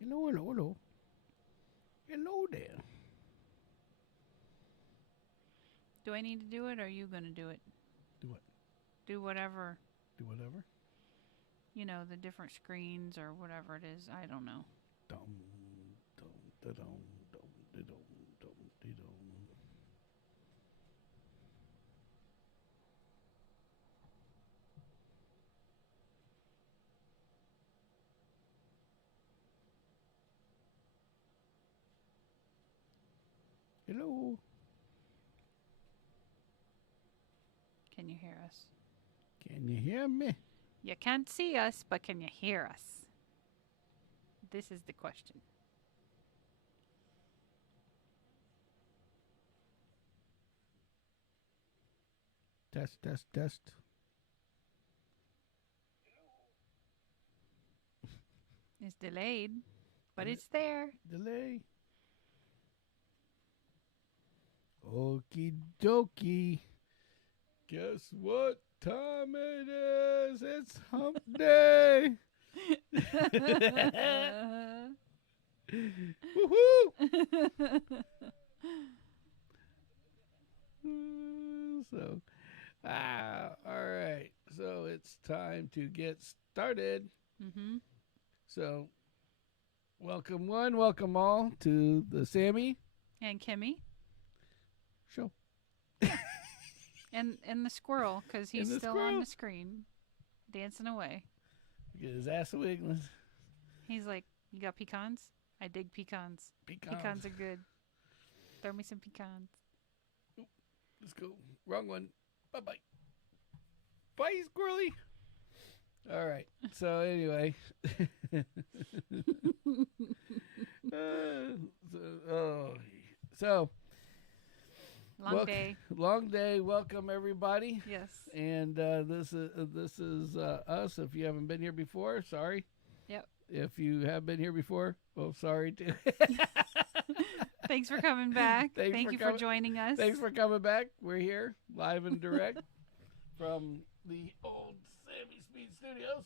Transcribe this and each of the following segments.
Hello, hello, hello. Hello there. Do I need to do it or are you going to do it? Do what? Do whatever, Do whatever. the different screens or whatever it is. I don't know. Dum, dum, da dum, dum, da dum, dum, da dum. Hello. Can you hear us? Can you hear me? You can't see us, but can you hear us? This is the question. Test, test, test. It's delayed, but it's there. Delay. Okie dokie. Guess what time it is? It's hump day. Woohoo! So, all right. So it's time to get started. Mm-hmm. So, welcome one, welcome all to the Sammy And Kimmy. show. And the squirrel, because he's And the still squirrel. on the screen, dancing away. Get his ass wiggling. He's like, you got pecans? I dig pecans. Pecans are good. Throw me some pecans. Let's go. Wrong one. Bye-bye. Bye, squirrely. All right. So anyway. So Long day. Long day. Welcome everybody. Yes. And this is us. If you haven't been here before, sorry. Yep. If you have been here before, well, sorry too. Thanks for coming back. Thank you for joining us. Thanks for coming back. We're here live and direct from the old Sammy Speed Studios.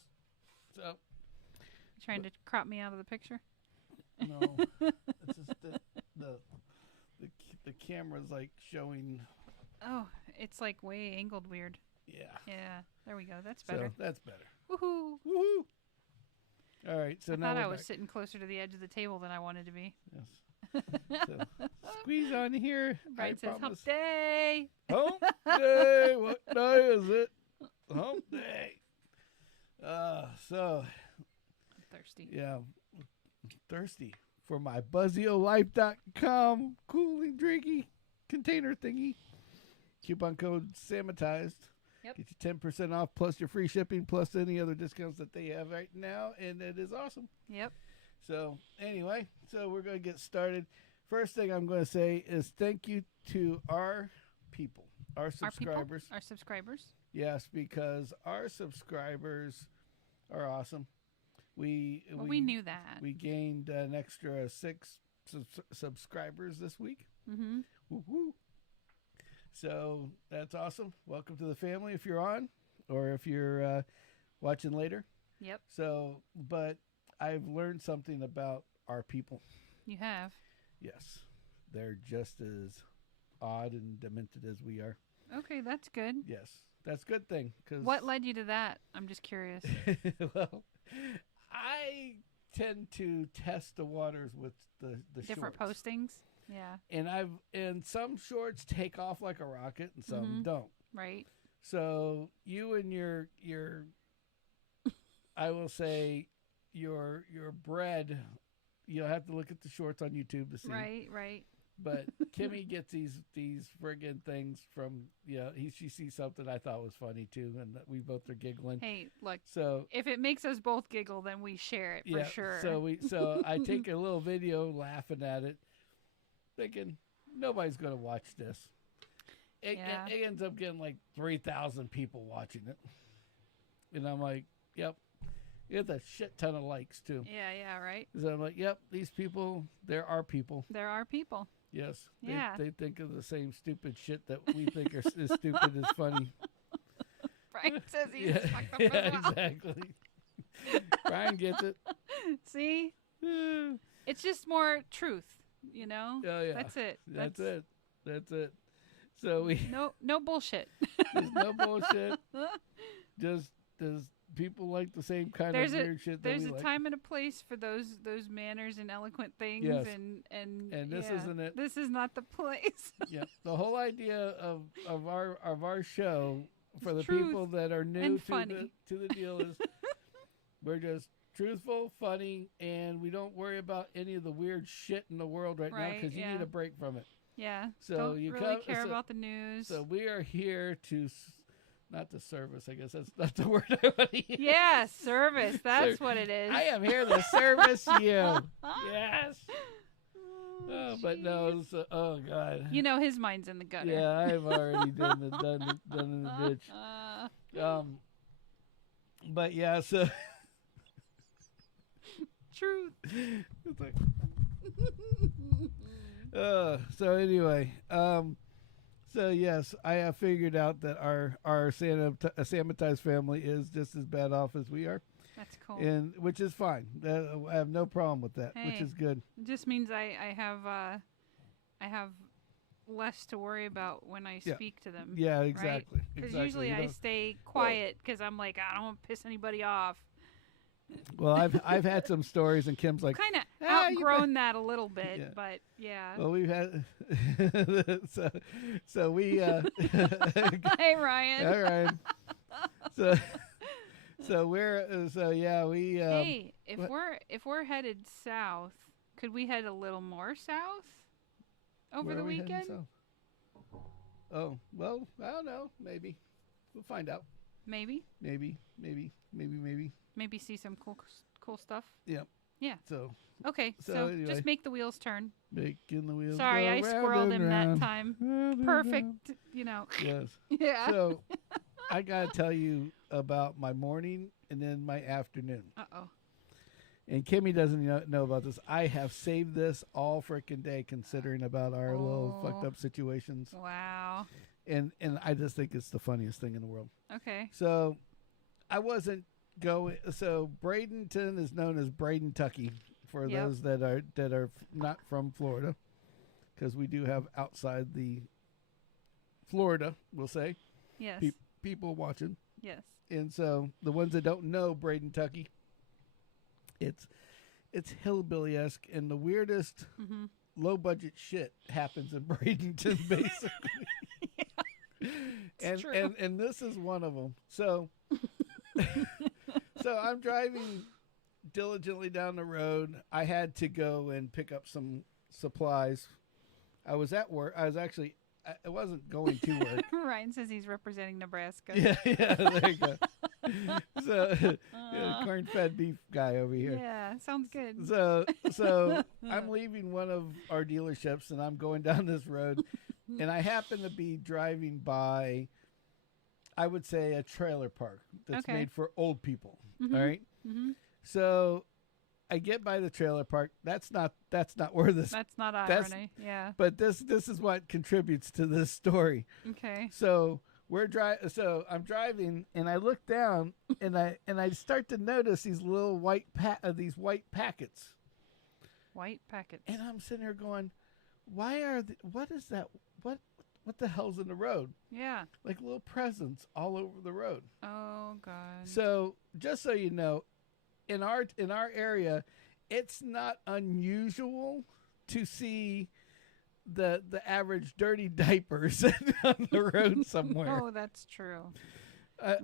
So, Trying to crop me out of the picture? no, it's just the camera's like showing. Oh, it's like way angled weird. Yeah. Yeah, there we go. That's better. So that's better. Woohoo! Woohoo! All right. So I now thought I we're was back. sitting closer to the edge of the table than I wanted to be. Yes. So, squeeze on here. Brian I says, promise. hump day! Hump day. What day is it? Hump day. So I'm thirsty. yeah, thirsty for my buzziolife.com cooling drinky container thingy. Coupon code Sammitized. Yep. Get you 10% off plus your free shipping plus any other discounts that they have right now, and it is awesome. Yep. So anyway, so we're going to get started. First thing I'm going to say is thank you to our people, our subscribers. Our subscribers. Yes, because our subscribers are awesome. We knew that. We gained an extra 6 subscribers this week. Mm-hmm. Woo-hoo. So that's awesome. Welcome to the family if you're on or if you're watching later. Yep. So, but I've learned something about our people. You have. Yes. They're just as odd and demented as we are. Okay, that's good. Yes. That's a good thing. Cause What led you to that? I'm just curious. well, I tend to test the waters with the Different shorts. postings. Yeah. And some shorts take off like a rocket and some don't. Right. So you and your I will say your bread, you'll have to look at the shorts on YouTube to see. Right. But Kimmy gets these friggin' things from she sees something I thought was funny too, and we both are giggling. Hey, look. So if it makes us both giggle, then we share it for sure. So I take a little video laughing at it, thinking nobody's gonna watch this. It ends up getting like 3,000 people watching it, and I'm like, yep. It's a shit ton of likes too. Yeah, right. So I'm like, yep, these people, there are people. There are people. Yes. Yeah. They think of the same stupid shit that we think are as stupid as funny. Brian says he's fucked up as well. Exactly. Brian gets it. See? It's just more truth, you know? Oh, yeah. That's it. That's it. So no bullshit. There's no bullshit. Just does people like the same kind of weird shit that we like. There's a time and a place for those manners and eloquent things. Yes. And this isn't it. This is not the place. Yeah. The whole idea of our show for the truth people that are new to the deal is we're just truthful, funny, and we don't worry about any of the weird shit in the world right now because you need a break from it. Yeah. So don't you really care about the news. So we are here to, not to service, I guess that's not the word I want to use. Yeah, service. That's what it is. I am here to service you. Yes. Oh, but no, oh God. You know his mind's in the gutter. Yeah, I've already done in the ditch. But yeah, so truth. It's like, so anyway, so yes, I have figured out that our Sammitized family is just as bad off as we are. That's cool. And which is fine. I have no problem with that, which is good. It just means I have less to worry about when I speak to them. Yeah, exactly. Because usually I stay quiet because I'm like, I don't want to piss anybody off. Well, I've had some stories, and Kim's like, kind of outgrown that a little bit, but yeah. Well, we've had so we. Hey, Ryan. All right. So we're we. Hey, if we're headed south, could we head a little more south over the weekend? Oh well, I don't know. Maybe we'll find out. Maybe see some cool stuff. Yep. Yeah. So anyway, just make the wheels turn. Making the wheels. Sorry, I squirreled him round. that time. Perfect. You know. Yes. Yeah. So I gotta tell you about my morning and then my afternoon. Uh-oh. And Kimmy doesn't know about this. I have saved this all freaking day, considering about our little fucked up situations. Wow. And I just think it's the funniest thing in the world. Okay. So I wasn't going. So Bradenton is known as Bradentucky for those that are not from Florida, because we do have outside the Florida, we'll say. Yes. People watching. Yes. And so the ones that don't know Bradentucky, it's hillbilly-esque, and the weirdest low budget shit happens in Bradenton, basically. And this is one of them. So so I'm driving diligently down the road. I had to go and pick up some supplies. I was at work. I wasn't going to work. Ryan says he's representing Nebraska. Yeah, there you go. So, corn-fed beef guy over here. Yeah, sounds good. So I'm leaving one of our dealerships, and I'm going down this road, and I happen to be driving by, I would say, a trailer park that's made for old people. All right. Mm-hmm. So I get by the trailer park. That's not where this. That's not irony. Yeah. But this is what contributes to this story. Okay. So I'm driving, and I look down, and I start to notice these little white packets. White packets. And I'm sitting there going, what is that? What the hell's in the road? Yeah. Like little presents all over the road. Oh God. So just so you know, in our area, it's not unusual to see the average dirty diapers on the road somewhere. Oh, that's true.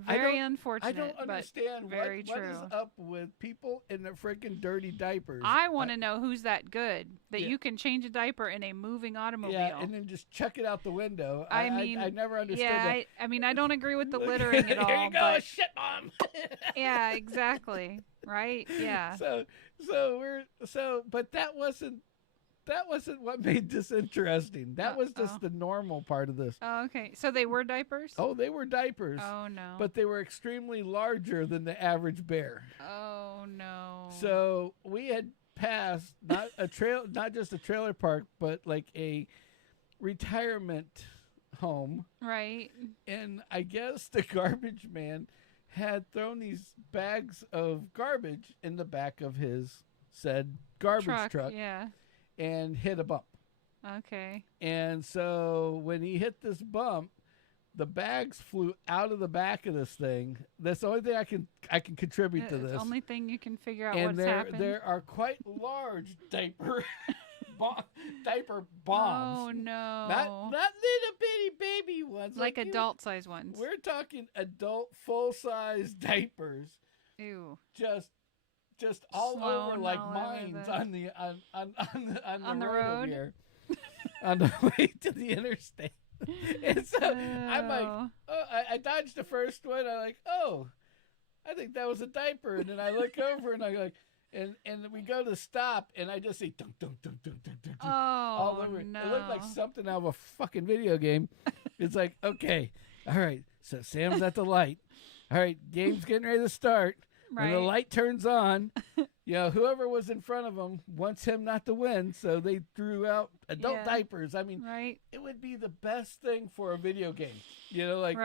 Very unfortunate. I don't understand what is up with people in their freaking dirty diapers. I want to know who's that good that you can change a diaper in a moving automobile. Yeah, and then just chuck it out the window. I mean, I never understood that. I mean, I don't agree with the littering at all. Here you go, but shit mom. Yeah, exactly. Right? Yeah. But that wasn't what made this interesting. That was just the normal part of this. Oh, okay. So they were diapers? Oh, they were diapers. Oh, no. But they were extremely larger than the average bear. Oh, no. So we had passed not just a trailer park, but like a retirement home. Right. And I guess the garbage man had thrown these bags of garbage in the back of his said garbage truck yeah, and hit a bump. Okay. And so when he hit this bump, the bags flew out of the back of this thing. That's the only thing I can contribute to this. The only thing you can figure out and what's happened. There are quite large diaper bombs. Oh no! Not little bitty baby ones. Like adult size ones. We're talking adult full size diapers. Ew. Just all over like mines on the road here. On the way to the interstate. And so I'm like, oh, I dodged the first one. I'm like, oh, I think that was a diaper. And then I look over and I like, and we go to stop, and I just see dunk, dunk, dunk, dunk, dunk, dunk, oh, all over. No. It looked like something out of a fucking video game. It's like, okay, all right, so Sam's at the light. All right, game's getting ready to start. When the light turns on, whoever was in front of him wants him not to win, so they threw out adult diapers. I mean, it would be the best thing for a video game. Like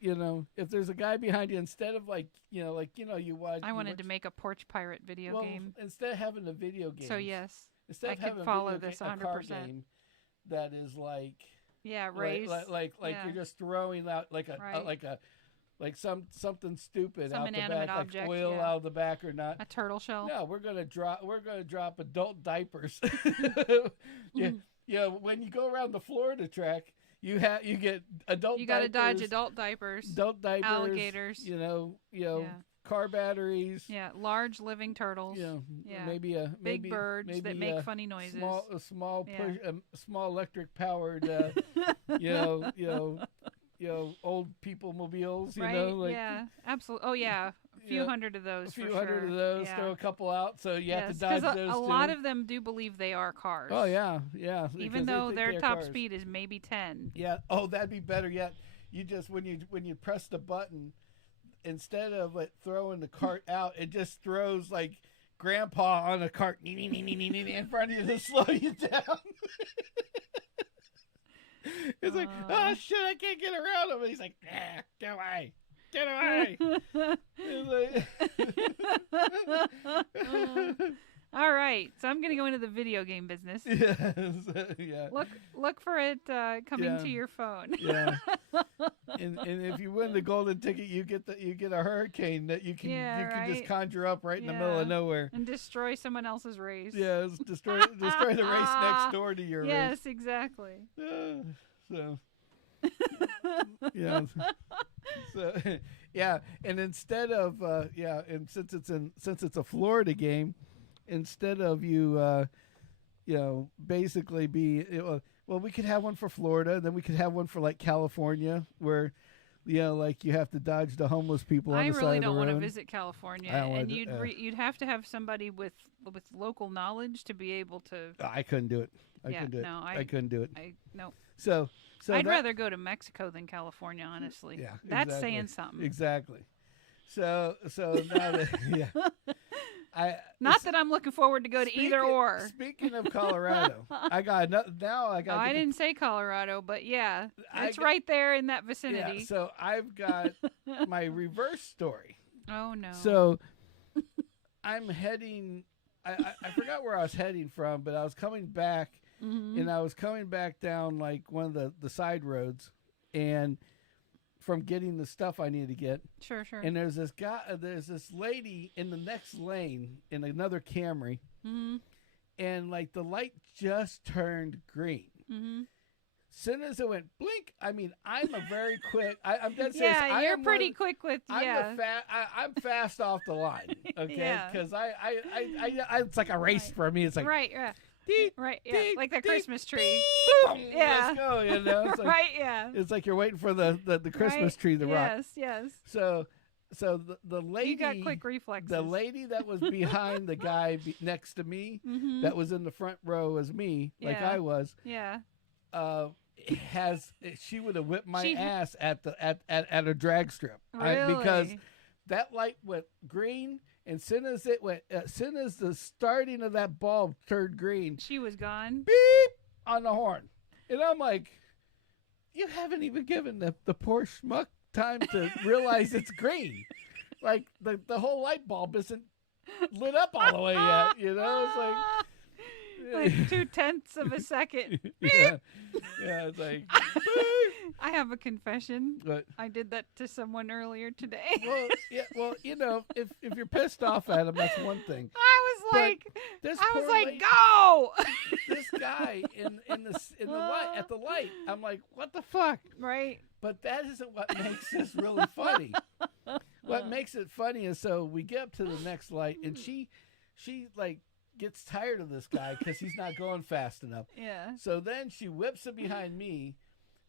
if there's a guy behind you, instead of you watch. I wanted to make a porch pirate video game. Instead of having a video game. So yes, instead of having follow this 100%. A card game that is like. Yeah, race. Like you're just throwing out like something stupid Some out the back, object, like oil out of the back or not. A turtle shell. No, we're gonna drop adult diapers. When you go around the Florida track, you get adult. You got to dodge adult diapers. Adult diapers. Alligators. Car batteries. Yeah, large living turtles. Maybe big birds that make funny noises. Small electric powered. Old people mobiles. Absolutely. Oh yeah, a few hundred of those. Of those. Yeah. Throw a couple out, so you have to dodge those. A lot of them do believe they are cars. Oh yeah. Even though their top speed is maybe 10. Yeah. Oh, that'd be better yet. You just when you press the button, instead of throwing the cart out, it just throws like Grandpa on a cart in front of you to slow you down. It's like, oh shit, I can't get around him. And he's like, get away. All right, so I'm gonna go into the video game business. Yeah. Look for it coming to your phone. Yeah. And if you win the golden ticket, you get a hurricane that you can just conjure up right in the middle of nowhere and destroy someone else's race. Yeah, destroy the race next door to your race. Yes, exactly. So yeah. So yeah, and instead of and since it's a Florida game, instead of you basically we could have one for Florida, and then we could have one for like California, where like you have to dodge the homeless people on the side of the road. I really don't want to visit California, and you'd have to have somebody with local knowledge to be able to. I couldn't do it. I couldn't do it. No. So I'd rather go to Mexico than California, honestly. Yeah, that's saying something. Exactly. So now that not that I'm looking forward to go to either or. Speaking of Colorado, I didn't say Colorado, but yeah, it's right there in that vicinity. Yeah, so I've got my reverse story. Oh no. So I'm heading. I forgot where I was heading from, but I was coming back. Mm-hmm. And I was coming back down like one of the side roads, and from getting the stuff I needed to get. Sure. And there's this lady in the next lane in another Camry, and like the light just turned green. Mm-hmm. Soon as it went blink, I mean, I'm a very quick. I'm dead serious. Yeah, you're pretty quick with. I'm fast off the line. Okay, because I it's like a race for me. It's like right. Like the Christmas tree. Boom, let's go. It's like, It's like you're waiting for the Christmas tree to rock. Yes. So the lady. You got quick reflexes. The lady that was behind the guy next to me, that was in the front row as me, like I was. Yeah. She would have whipped my ass at a drag strip. Really? Because that light went green. And soon as the starting of that bulb turned green, she was gone. Beep on the horn, and I'm like, "You haven't even given the poor schmuck time to realize it's green. Like the whole light bulb isn't lit up all the way yet. You know, it's like 0.2 of a second. yeah, it's like. I have a confession. What? I did that to someone earlier today. Well, you know, if you're pissed off at him, that's one thing. I was like, lady, go! This guy in the light at the light. I'm like, what the fuck? Right. But that isn't what makes this really funny. What makes it funny is so we get up to the next light, and she like gets tired of this guy because he's not going fast enough. Yeah. So then she whips it behind me.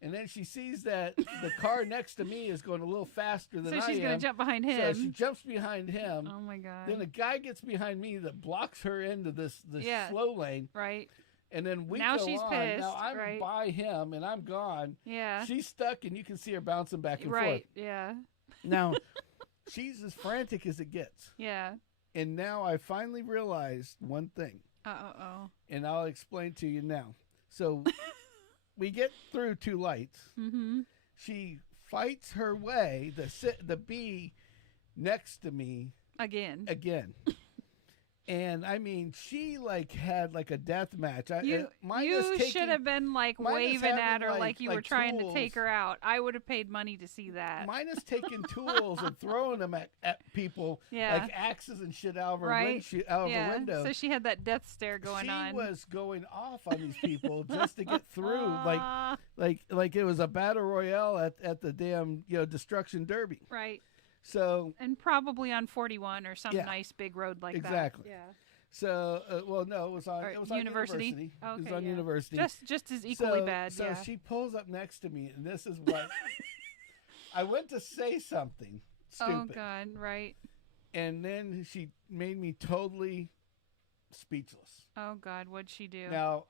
And then she sees that the car next to me is going a little faster than I am. So she's going to jump behind him. So she jumps behind him. Oh, my God. Then a guy gets behind me that blocks her into this slow lane. Right. And then we now go she's on. Pissed, now I'm right. by him, and I'm gone. Yeah. She's stuck, and you can see her bouncing back and forth. Right, yeah. Now, she's as frantic as it gets. Yeah. And now I finally realized one thing. And I'll explain to you now. So... we get through 2 lights. Mm-hmm. She fights her way, the bee next to me. Again. And I mean, she like had like a death match. You should have been like waving at her like you were trying to take her out. I would have paid money to see that. Minus taking tools and throwing them at people like axes and shit out of her out of her window. So she had that death stare going on. She was going off on these people just to get through, like it was a battle royale at the damn destruction derby. Right. So and probably on 41 or some nice big road like that. Exactly. Yeah. So no, it was on University. Okay, it was on University. Just as equally bad. So she pulls up next to me, and this is what I went to say something stupid. Oh God, right. And then she made me totally speechless. Oh God, what'd she do? Now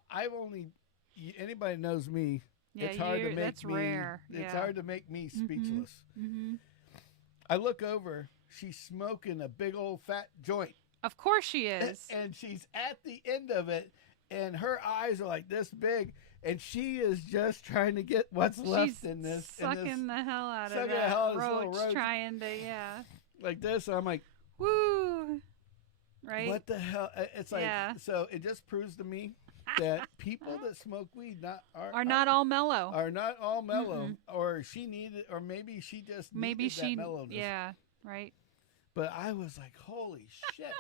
anybody knows me. Yeah, it's hard to make that's me. Rare. It's hard to make me speechless. Mm-hmm. I look over. She's smoking a big old fat joint. Of course she is. And she's at the end of it, and her eyes are like this big, and she is just trying to get what's left in this. Sucking the hell out of that roach, trying to, like this. I'm like, woo, right? What the hell? It's like, so it just proves to me that people that smoke weed are not all mellow. Are not all mellow, or she needed, or maybe she just needed that mellowness. Yeah, right. But I was like, holy shit!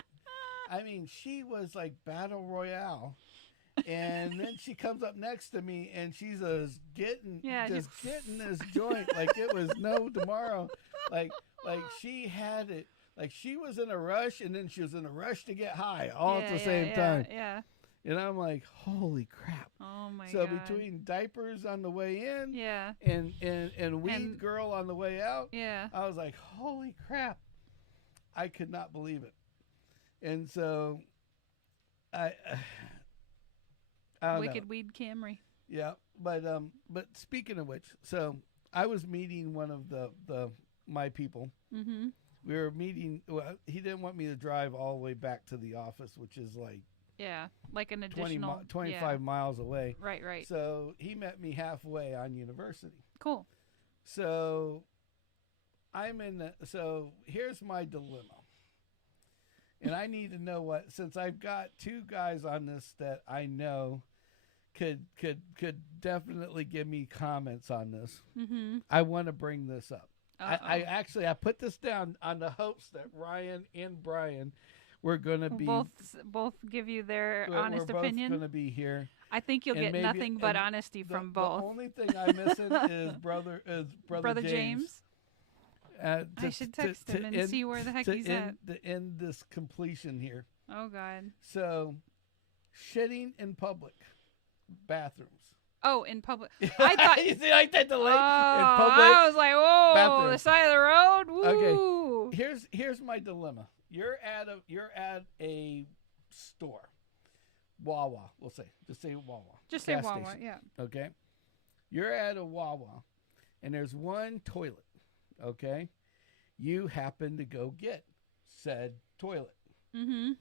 I mean, she was like battle royale, and then she comes up next to me, and she's getting this joint like it was no tomorrow. Like she had it. Like she was in a rush, and then she was in a rush to get high all at the same time. Yeah. And I'm like, holy crap. Oh, my God. So between Diapers on the way in and Weed Girl on the way out, I was like, holy crap. I could not believe it. And so I Wicked Weed Camry. Yeah, but speaking of which, so I was meeting one of my people. Mm-hmm. We were meeting. Well, he didn't want me to drive all the way back to the office, which is like an additional 25 miles away. Right. So he met me halfway on University. Cool. So so here's my dilemma. And I need to know since I've got 2 guys on this that I know could definitely give me comments on this. Mm-hmm. I want to bring this up. I put this down on the hopes that Ryan and Brian were going to be both give you their honest opinion. We're both going to be here. I think you'll get nothing but honesty from both. The only thing I'm missing is brother James. I should text him and see where the heck he's at. To end this completion here. Oh, God. So, shitting in public bathrooms. Oh, in public. I thought you see, like that delay. In public. I was like, whoa, bathroom. The side of the road. Woo. Okay. Here's my dilemma. You're at a store, Wawa. We'll say, just say Wawa. Just say Wawa. Station. Yeah. Okay. You're at a Wawa, and there's one toilet. Okay, you happen to go get said toilet. Mm-hmm.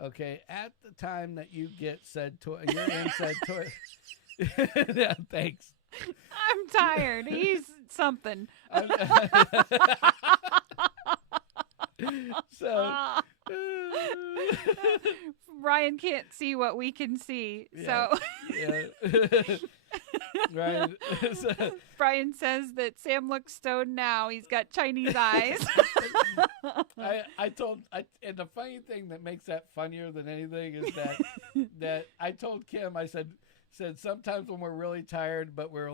Okay, at the time that you get said toilet, you're in said toilet. Yeah, thanks. I'm tired. He's something. Ryan can't see what we can see, so right. Brian says that Sam looks stoned now. He's got Chinese eyes. And the funny thing that makes that funnier than anything is that I told Kim, I said sometimes when we're really tired, but we're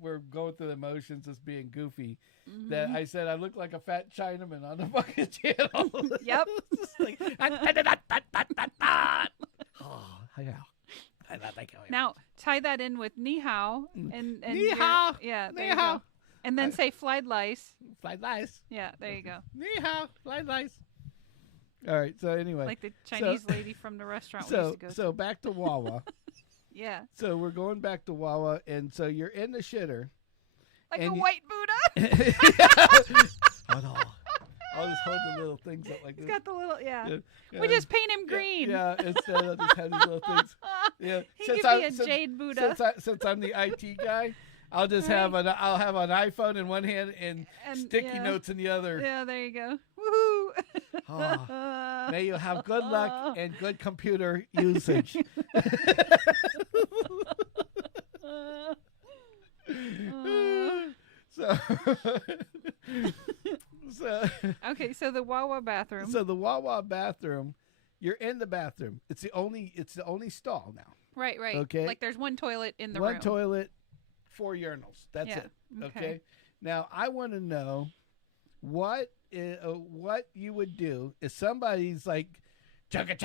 we're going through the motions as being goofy. Mm-hmm. That I said I look like a fat Chinaman on the fucking channel. Yep. Now tie that in with ni hao and ni hao. Yeah, there you go. And then say fried lice. Fried lice. Yeah, there you go. Ni hao, fried lice. All right. So anyway, like the Chinese lady from the restaurant we used to go to. So back to Wawa. Yeah. So we're going back to Wawa, and so you're in the shitter. Like a white Buddha. I'll just hold the little things up like this. He's got the little, We just paint him green. Yeah, instead of just having these little things. Yeah. He could be a jade Buddha. Since I'm the IT guy, I'll just have an iPhone in one hand and sticky notes in the other. Yeah, there you go. Woohoo! May you have good luck and good computer usage. Okay, so the Wawa bathroom. So the Wawa bathroom, you're in the bathroom. It's the only stall now. Right. Okay. Like there's one toilet in the room. One toilet, 4 urinals. That's it. Okay. Now I want to know what you would do if somebody's like chugga.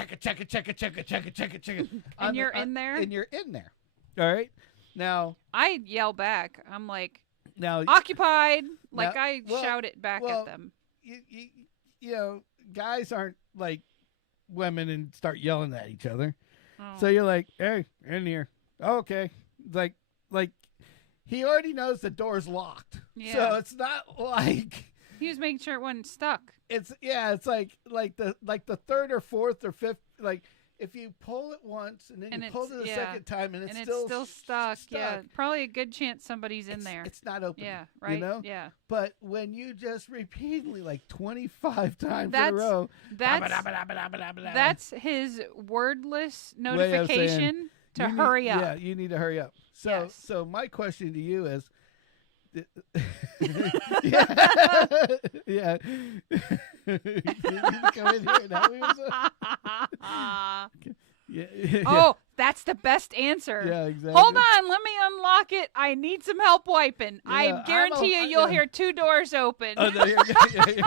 And you're in there. And you're in there. All right. Now I yell back. I'm like, now occupied. Like I shout it back at them. You know, guys aren't like women and start yelling at each other. Oh. So you're like, hey, in here. Okay. Like he already knows the door's locked. Yeah. So it's not like he was making sure it wasn't stuck. It's like the third or fourth or fifth, like if you pull it once and then you pull it the second time and it's still stuck. Yeah, probably a good chance somebody's in there. It's not open. Yeah, right. You know? Yeah. But when you just repeatedly, like 25 times in a row, that's his wordless notification to hurry up. Yeah, you need to hurry up. So my question to you is, yeah. Come in here now. Oh, that's the best answer. Yeah, exactly. Hold on, let me unlock it. I need some help wiping. Yeah, I guarantee you'll hear 2 doors open. Oh, no, here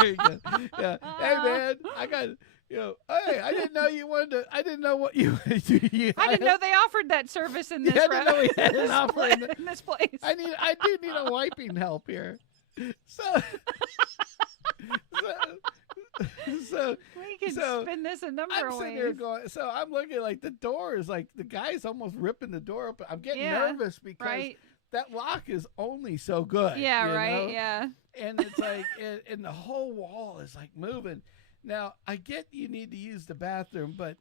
you go. Yeah. Hey, man, I got. Hey, I didn't know you wanted to. I didn't know what you. I didn't know they offered that service in this. I didn't know we had an offer in this place. I do need a wiping help here. So we can spin this a number of ways. I'm sitting there going. So I'm looking like the door is like the guy's almost ripping the door open. I'm getting nervous because that lock is only so good. Yeah. You right. know? Yeah. And it's like, and the whole wall is like moving. Now, I get you need to use the bathroom, but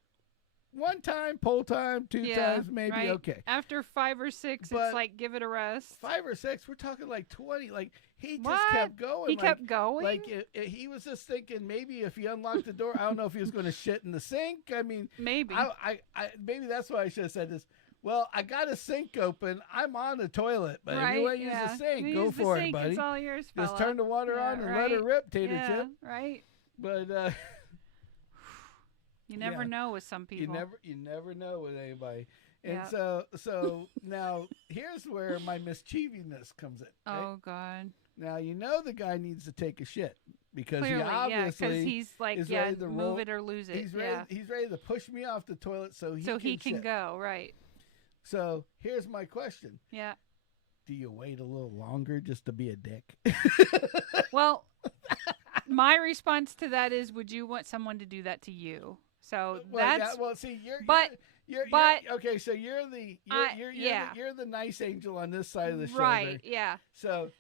one time, pull time, 2 times, maybe okay. After 5 or 6, it's like, give it a rest. 5 or 6, we're talking like 20. Like, he just kept going. He kept going? Like, he was just thinking maybe if he unlocked the door, I don't know if he was going to shit in the sink. I mean, maybe. Maybe that's why I should have said this. Well, I got a sink open. I'm on the toilet, but if you want to use the sink, go for it, buddy. It's all yours, fella. Just turn the water on and let it rip, tater chip. Right. But you never know with some people. You never know with anybody. And so now here's where my mischievousness comes in. Right? Oh God. Now the guy needs to take a shit because clearly, he obviously because he's like move it or lose it. He's ready to push me off the toilet so he can go, right. So here's my question. Yeah. Do you wait a little longer just to be a dick? Well, my response to that is, would you want someone to do that to you? So see, you're okay. So you're the nice angel on this side of the shoulder, right? Yeah. So,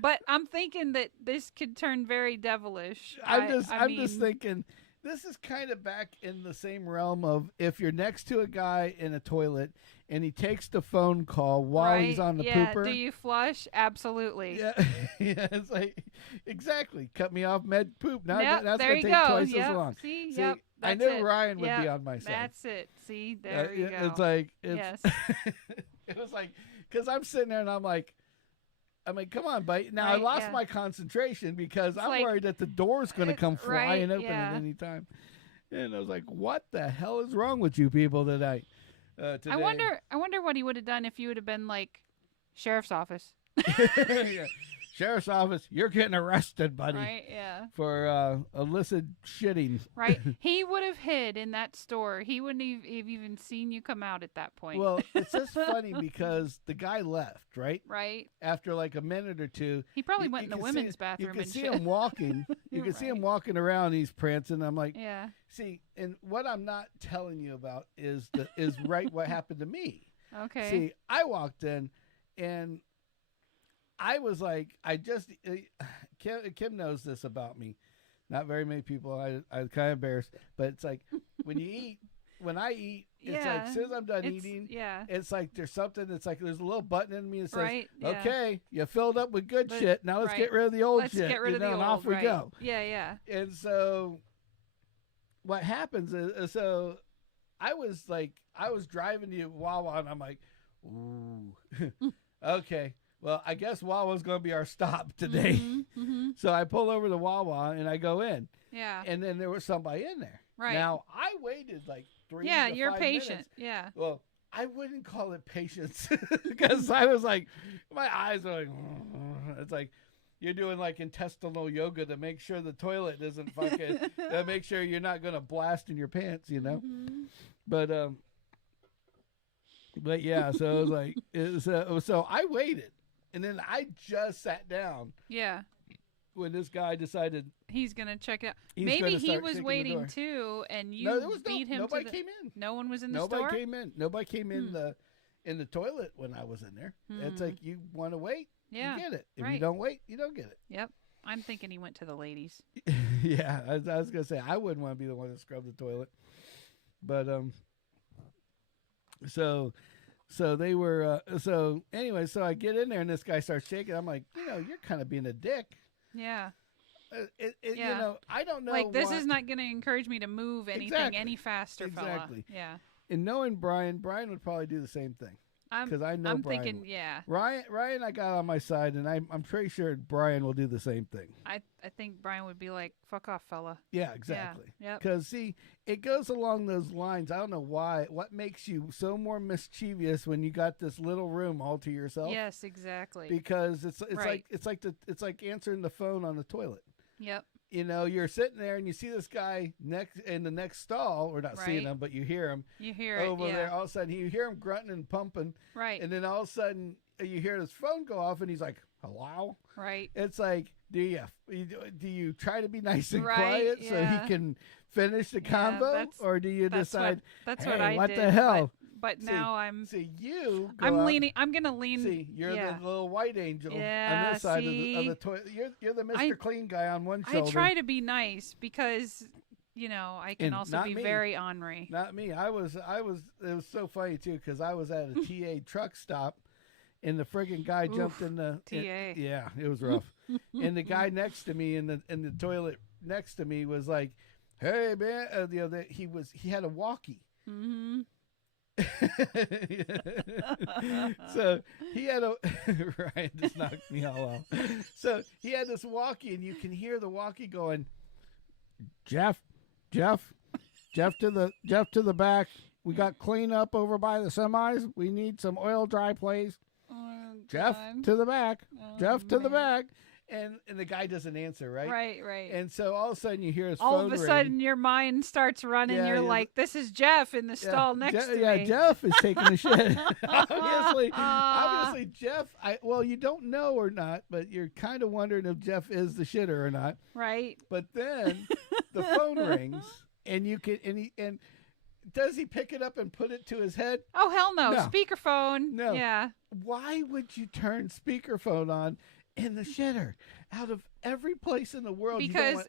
but I'm thinking that this could turn very devilish. I'm just thinking this is kind of back in the same realm of if you're next to a guy in a toilet and he takes the phone call while he's on the pooper. Do you flush? Absolutely. Yeah, yeah. It's like exactly. Cut me off mid poop. Now that's there gonna you take go. twice as long. See, I knew Ryan would be on my side. That's it. See, there you go. It's like yes. It was like because I'm sitting there and I'm like, come on, buddy. Now I lost my concentration because I'm worried that the door's going to come flying open at any time. And I was like, what the hell is wrong with you people today? I wonder what he would have done if you would have been like sheriff's office. Yeah. Sheriff's office, you're getting arrested, buddy. Right, yeah. For illicit shitting. Right. He would have hid in that store. He wouldn't have even seen you come out at that point. Well, it's just funny because the guy left, right? Right. After like a minute or two. He probably went in the women's bathroom and shit. You can see him walking. You can see him walking around. He's prancing. I'm like, yeah. See, and what I'm not telling you about is right what happened to me. Okay. See, I walked in and I was like, Kim knows this about me. Not very many people. I'm kind of embarrassed, but it's like when I eat, it's like as soon as I'm done eating, it's like there's something that's like there's a little button in me that says, okay, you filled up with good shit. Now let's get rid of the old shit. Let's get rid of the old, and off we go. Yeah, yeah. And so what happens is, so I was driving to Wawa and I'm like, ooh, okay. Well, I guess Wawa's going to be our stop today. Mm-hmm, mm-hmm. So I pull over to Wawa and I go in. Yeah. And then there was somebody in there. Right. Now, I waited like 3 to 5 minutes. Yeah, you're patient. Yeah. Well, I wouldn't call it patience because I was like, my eyes are like, it's like you're doing like intestinal yoga to make sure the toilet isn't fucking, make sure you're not going to blast in your pants, you know? Mm-hmm. But yeah, so it was like, so I waited. And then I just sat down. Yeah. When this guy decided he's gonna check it out. Maybe he was waiting too, and you beat him. Nobody came in. No one was in the store. Nobody came in. Nobody came in the toilet when I was in there. It's like you want to wait, you get it. If you don't wait, you don't get it. Yep. I'm thinking he went to the ladies. Yeah, I was gonna say I wouldn't want to be the one to scrub the toilet, but So they were, so anyway, so I get in there and this guy starts shaking. I'm like, you're kind of being a dick. Yeah. You know, I don't know. Like, this is not going to encourage me to move anything any faster, Exactly. Fella. Yeah. And knowing Brian would probably do the same thing. Because I know I'm Brian. thinking, yeah. Ryan, I got on my side, and I'm pretty sure Brian will do the same thing. I think Brian would be like, "Fuck off, fella." Yeah, exactly. Yeah. Because see, it goes along those lines. I don't know why. What makes you so more mischievous when you got this little room all to yourself? Yes, exactly. Because it's like answering the phone on the toilet. Yep. You're sitting there and you see this guy in the next stall, or not seeing him, but you hear him. You hear over there. All of a sudden, you hear him grunting and pumping. Right. And then all of a sudden, you hear his phone go off, and he's like, "Hello." Right. It's like, do you try to be nice and quiet so he can finish the combo, or do you decide? That's hey, what I what did. the hell? But now I'm. See you. I'm leaning. I'm gonna lean. See, you're the little white angel on this side of the toilet. You're the Mr. Clean guy on one shoulder. I try to be nice because I can also be very ornery. Not me. I was. It was so funny too because I was at a TA truck stop, and the friggin' guy jumped in the TA. Yeah, it was rough. And the guy next to me in the toilet next to me was like, "Hey man," he had a walkie. Mm-hmm. So he had Ryan just knocked me all off. So he had this walkie, and you can hear the walkie going, Jeff to the back. We got cleanup over by the semis. We need some oil dry, please. Jeff to the back. Jeff to the back. And the guy doesn't answer, right? Right. And so all of a sudden you hear his all phone of a ring. sudden your mind starts running. Yeah, You're like, this is Jeff in the stall next to me. Yeah, Jeff is taking a shit. Obviously, Jeff. You don't know or not, but you're kind of wondering if Jeff is the shitter or not. Right. But then the phone rings, and you can and does he pick it up and put it to his head? Oh hell no! Speakerphone. No. Yeah. Why would you turn speakerphone on in the shitter? out of every place in the world, because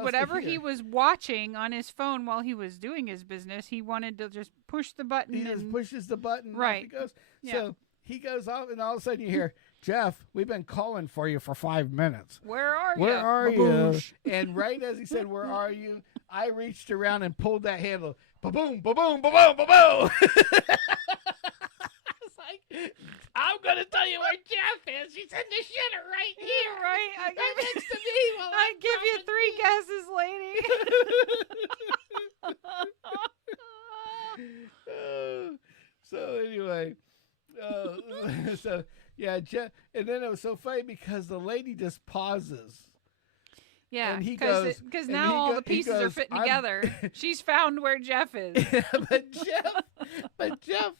whatever he was watching on his phone while he was doing his business, he wanted to just push the button. He just pushes the button. Right. He goes. Yeah. So he goes off, and all of a sudden you hear, Jeff, we've been calling for you for 5 minutes. Where are you? Where are you? And right as he said, where are you? I reached around and pulled that handle. Ba-boom, ba-boom, ba-boom, ba-boom. I'm going to tell you where Jeff is. He's in the shitter right here. Right. Right next to me. I give you 3 guesses, lady. So anyway, so yeah, Jeff, and then it was so funny because the lady just pauses. Yeah, because now all the pieces are fitting together. She's found where Jeff is. but Jeff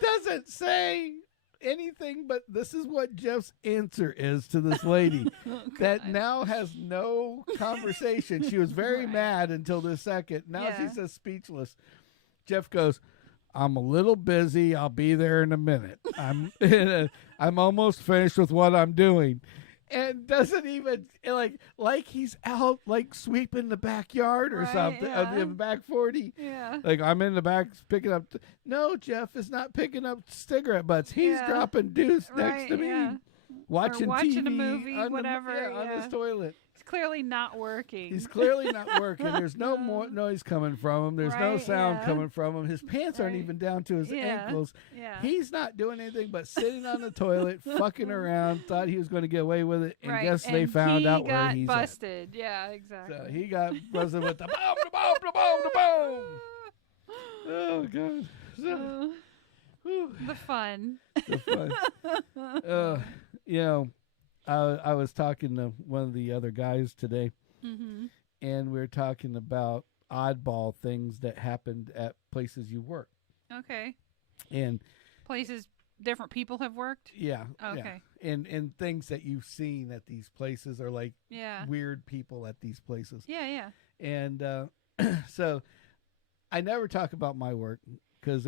doesn't say anything, but this is what Jeff's answer is to this lady that now has no conversation. She was very mad until this second. Now she's just speechless. Jeff goes, I'm a little busy. I'll be there in a minute. I'm almost finished with what I'm doing. And doesn't even like he's out like sweeping the backyard or something of the back 40. Yeah. Like I'm in the back picking up. No, Jeff is not picking up cigarette butts. He's dropping deuce next to me, watching TV, a movie, whatever, on his toilet. It's clearly not working. He's clearly not working. There's no more noise coming from him. There's no sound coming from him. His pants aren't even down to his ankles. Yeah. He's not doing anything but sitting on the toilet, fucking around, thought he was going to get away with it, and guess they found out where he's busted. At. Yeah, exactly. So he got busted with the boom, the boom, the boom, the boom. Oh, God. So, the fun. You know, I was talking to one of the other guys today, and we were talking about oddball things that happened at places you work. Okay. And places different people have worked? Yeah. Okay. Yeah. And things that you've seen at these places are like weird people at these places. Yeah. And so I never talk about my work because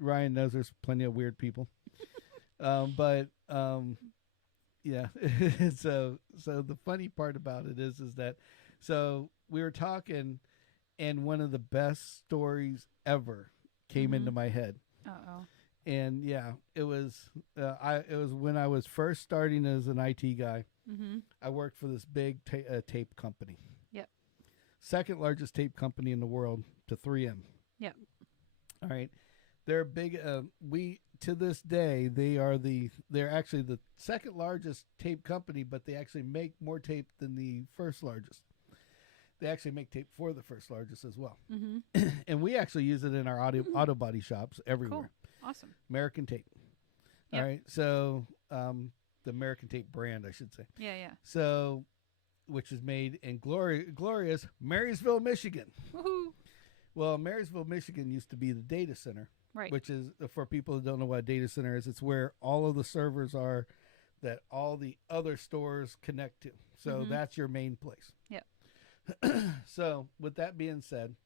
Ryan knows there's plenty of weird people. Yeah. So the funny part about it is that, so we were talking, and one of the best stories ever came into my head. Uh-oh. And yeah, it was when I was first starting as an IT guy. I worked for this big tape company. Yep. Second largest tape company in the world to 3M. Yep. All right. They're big. To this day, they're actually the second largest tape company, but they actually make more tape than the first largest. They actually make tape for the first largest as well. And we actually use it in our auto body shops everywhere. Cool. Awesome. American Tape. Yep. All right. So the American Tape brand, I should say. Yeah. So, which is made in glorious Marysville, Michigan. Woohoo. Well, Marysville, Michigan used to be the data center. Right. Which is, for people who don't know what a data center is, it's where all of the servers are that all the other stores connect to. So that's your main place. Yep. So with that being said,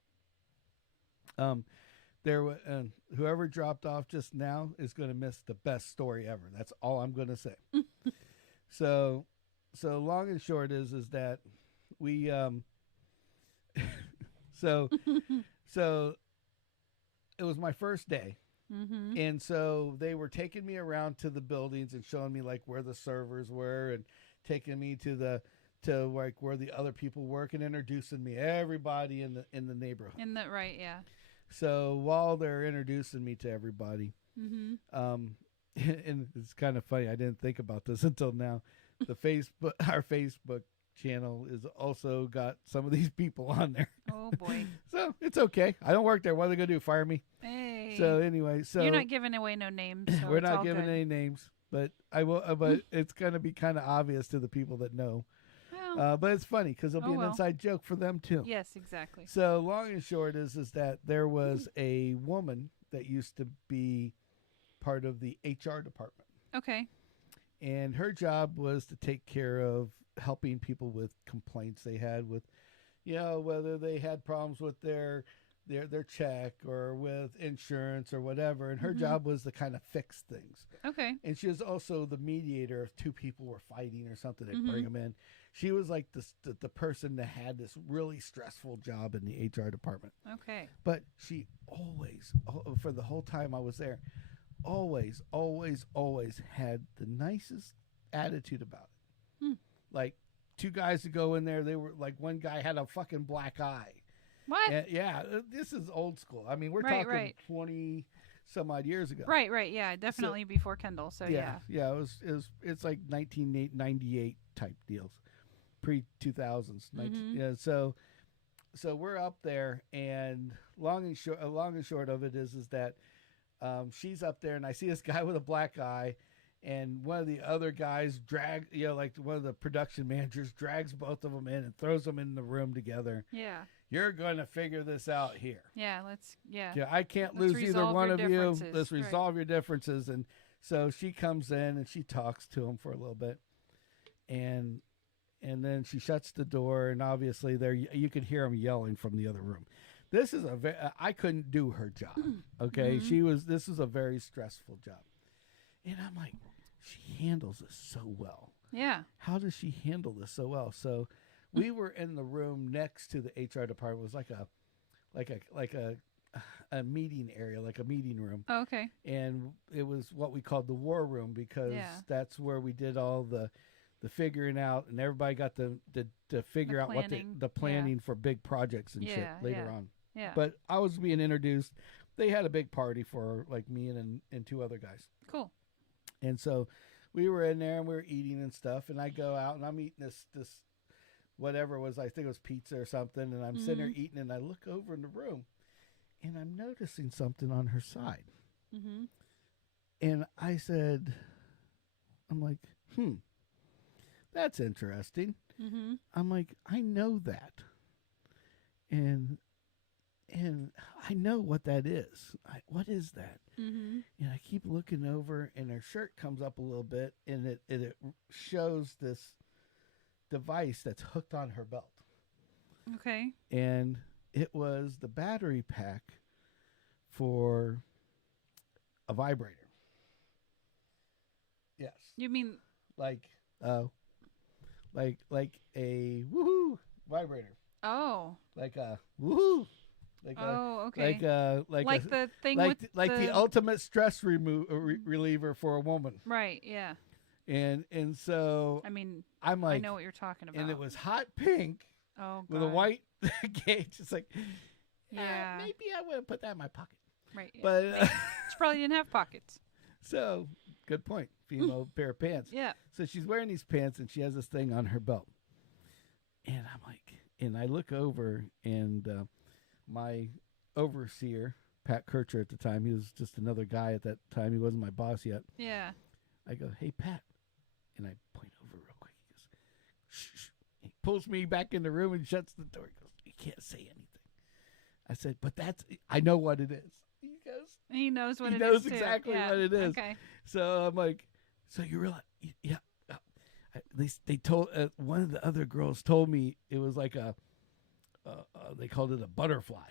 whoever dropped off just now is going to miss the best story ever. That's all I'm going to say. So long and short is that we so it was my first day. And so they were taking me around to the buildings and showing me like where the servers were and taking me to like where the other people work and introducing me everybody in the neighborhood. Yeah. So while they're introducing me to everybody, and it's kind of funny, I didn't think about this until now. Our Facebook channel is also got some of these people on there. Oh boy. So it's okay. I don't work there. What are they gonna do? Fire me? Hey. So anyway, you're not giving away no names. So we're not giving any names, but I will. But it's gonna be kind of obvious to the people that know. Well, but it's funny because it'll be an inside joke for them too. Yes, exactly. So long and short is that there was a woman that used to be part of the HR department. Okay. And her job was to take care of helping people with complaints they had with, whether they had problems with their their check or with insurance or whatever, and her job was to kind of fix things. Okay. And she was also the mediator if two people were fighting or something. They'd bring them in. She was like the person that had this really stressful job in the HR department. Okay. But she always, for the whole time I was there, always had the nicest attitude about it. Like, two guys to go in there, they were like, one guy had a fucking black eye. What? And, yeah, this is old school. I mean, we're talking 20 some odd years ago. Right. Yeah, definitely before Kendall. So yeah. It's like 1998 type deals, pre 2000s. Yeah, so we're up there, and long and short of it is that she's up there, and I see this guy with a black eye. And one of the other guys like one of the production managers drags both of them in and throws them in the room together. Yeah. You're going to figure this out here. Yeah, Yeah, I can't lose either one of you. Let's resolve your differences. And so she comes in and she talks to him for a little bit. And then she shuts the door, and obviously you could hear him yelling from the other room. This is I couldn't do her job. Okay? This is a very stressful job. And I'm like, she handles this so well. Yeah. How does she handle this so well? So we were in the room next to the HR department. It was like a meeting area, like a meeting room. Oh, okay. And it was what we called the war room, because that's where we did all the figuring out, and everybody got to figure out what the planning for big projects and shit later on. Yeah. But I was being introduced. They had a big party for like me and two other guys. Cool. And so we were in there and we were eating and stuff, and I go out and I'm eating this whatever it was, I think it was pizza or something, and I'm sitting there eating, and I look over in the room and I'm noticing something on her side. And I said, I'm like, that's interesting. I'm like, I know that. And I know what that is. What is that? And I keep looking over, and her shirt comes up a little bit, and it shows this device that's hooked on her belt. Okay. And it was the battery pack for a vibrator. Yes. You mean like a woohoo vibrator. Oh. Like a woohoo. Okay. Like the thing like with the ultimate stress reliever for a woman. Right. Yeah. And so I mean, I'm like, I know what you're talking about. And it was hot pink. Oh, God. With a white gauge. It's like, yeah, maybe I would have put that in my pocket. Right. Yeah. But she probably didn't have pockets. So good point. Female pair of pants. Yeah. So she's wearing these pants, and she has this thing on her belt. And I'm like, and I look over, and my overseer, Pat Kircher at the time, he was just another guy at that time. He wasn't my boss yet. Yeah. I go, hey, Pat. And I point over real quick. He goes, shh. He pulls me back in the room and shuts the door. He goes, you can't say anything. I said, but I know what it is. He goes, he knows what it is. He knows exactly what it is. Okay. So I'm like, so you realize, yeah. They told, one of the other girls told me it was like they called it a butterfly.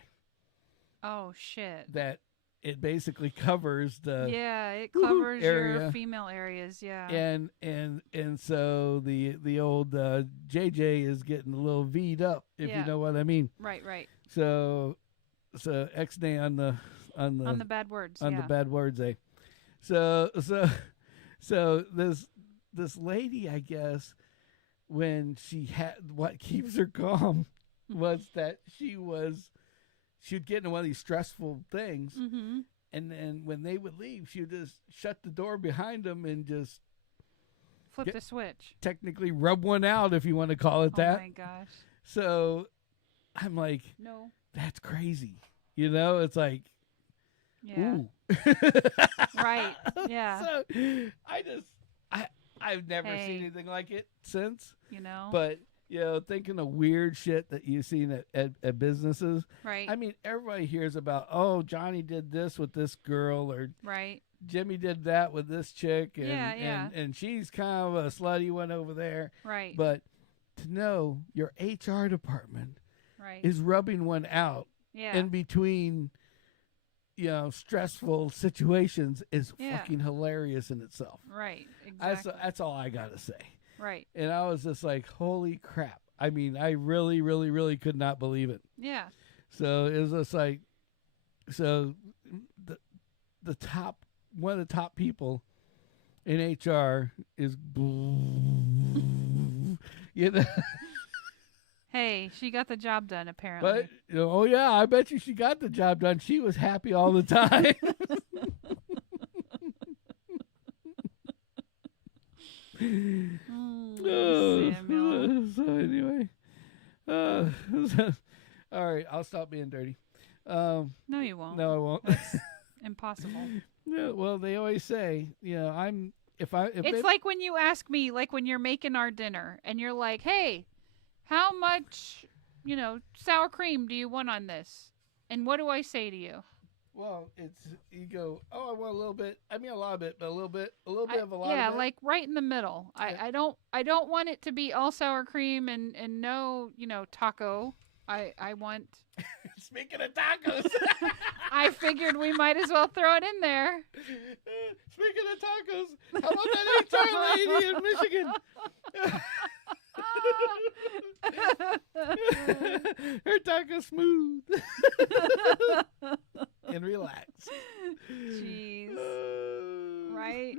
Oh, shit. That it basically covers the it covers area. Your female areas, yeah. And so the old JJ is getting a little V'd up, if you know what I mean. Right. So X-nay on the bad words. On the bad words, eh? So this lady, I guess, when she had what keeps her calm was that she'd get into one of these stressful things, and then when they would leave, she would just shut the door behind them and just flip the switch. Technically rub one out, if you want to call it that. Oh my gosh. So I'm like, no, that's crazy. You know, it's like, ooh. Right. Yeah. So I've never seen anything like it since. You know. But thinking of weird shit that you've seen at businesses. Right. I mean, everybody hears about, oh, Johnny did this with this girl, or right. Jimmy did that with this chick, and and she's kind of a slutty one over there. Right. But to know your HR department right. is rubbing one out in between, stressful situations is fucking hilarious in itself. Right. Exactly. That's all I got to say. Right. And I was just like, holy crap. I mean, I really, really, really could not believe it. Yeah. So it was just like, one of the top people in HR is, Hey, she got the job done, apparently. But, oh yeah, I bet you she got the job done. She was happy all the time. So anyway, all right, I'll stop being dirty. No, you won't. No, I won't. That's impossible. Yeah, well, they always say, it's like when you ask me, like when you're making our dinner, and you're like, "Hey, how much, sour cream do you want on this?" And what do I say to you? Well, you go, "Oh, I want a little bit. I mean, a lot of it, but a little bit of a lot of it." Yeah, like right in the middle. Yeah. I don't want it to be all sour cream and no, taco. I want. Speaking of tacos, I figured we might as well throw it in there. Speaking of tacos, how about that HR lady in Michigan? Her taco smooth and relaxed. Jeez. Right?